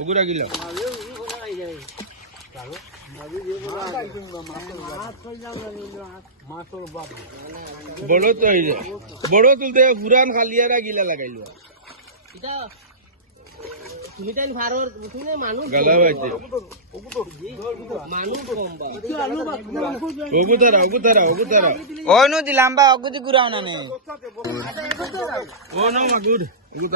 ওগুলা গিলা বড় তো বড় তুলতে পুরান খালিয়ারা গিলা লাগাইলো। তুমি তাই ভারর তুমি মানুষ গালা বাইতে মানুষ কম বা ওগু তারা ওগু তারা ওগু তারা ও নু দিলাম বা অগুদি ঘুরাও না নে ও না মাগুর ওগু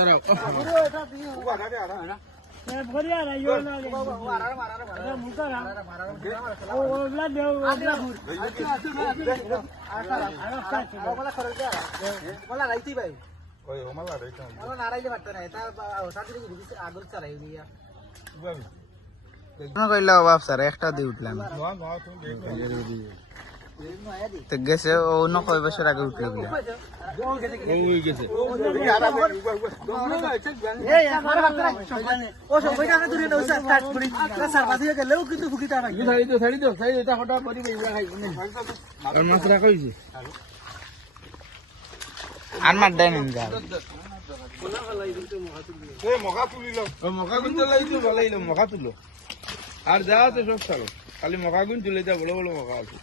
তারা কইলা অভাব স্যার একটা দিয়ে উঠলাম তো গেছে ও ন কয় বছর আগে উঠলো বলে ও হয়ে গেছে ছাড়ি তো ছাড়ি তো ছাড়ি এটা হঠাৎ করি আর মাছ রাখা হয়েছে আর মার দেয় যা আর যা আছে সব ছাড়ো। খালি মকা গুণ তুলে যা বলো বলো মকা আছে।